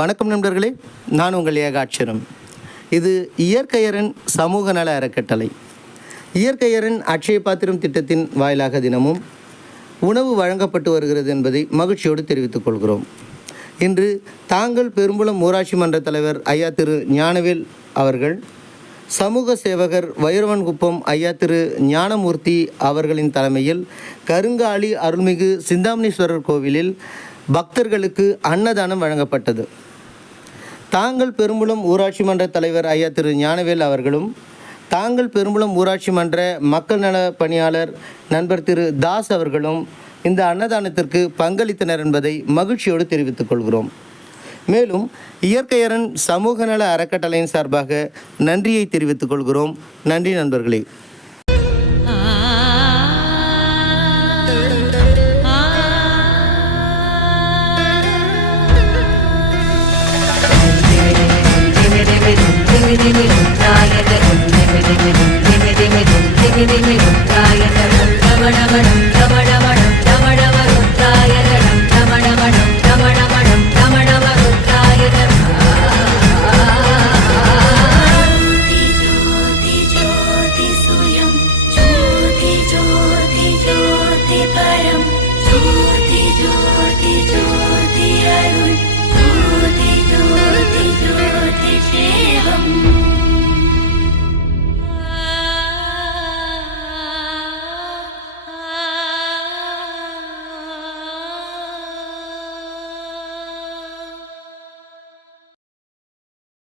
வணக்கம் நண்பர்களே, நான் உங்கள் ஏகாட்சரம். இது இயற்கையரின் சமூக நல அறக்கட்டளை. இயற்கையரின் அட்சய பாத்திரம் திட்டத்தின் வாயிலாக தினமும் உணவு வழங்கப்பட்டு வருகிறது என்பதை மகிழ்ச்சியோடு தெரிவித்துக் கொள்கிறோம். இன்று தாங்கள் பெரும்புலம் ஊராட்சி மன்ற தலைவர் ஐயா திரு ஞானவேல் அவர்கள், சமூக சேவகர் வைரவன்குப்பம் ஐயா திரு ஞானமூர்த்தி அவர்களின் தலைமையில் கருங்காலி அருள்மிகு சிந்தாமணீஸ்வரர் கோவிலில் பக்தர்களுக்கு அன்னதானம் வழங்கப்பட்டது. தாங்கள் பெரும்புலம் ஊராட்சி மன்ற தலைவர் ஐயா திரு ஞானவேல் அவர்களும், தாங்கள் பெரும்புலம் ஊராட்சி மன்ற மக்கள் நல பணியாளர் நண்பர் திரு தாஸ் அவர்களும் இந்த அன்னதானத்திற்கு பங்களித்தனர் என்பதை மகிழ்ச்சியோடு தெரிவித்துக் கொள்கிறோம். மேலும் இயற்கையரன் சமூக நல அறக்கட்டளையின் சார்பாக நன்றியை தெரிவித்துக் கொள்கிறோம். நன்றி நண்பர்களே. Rudra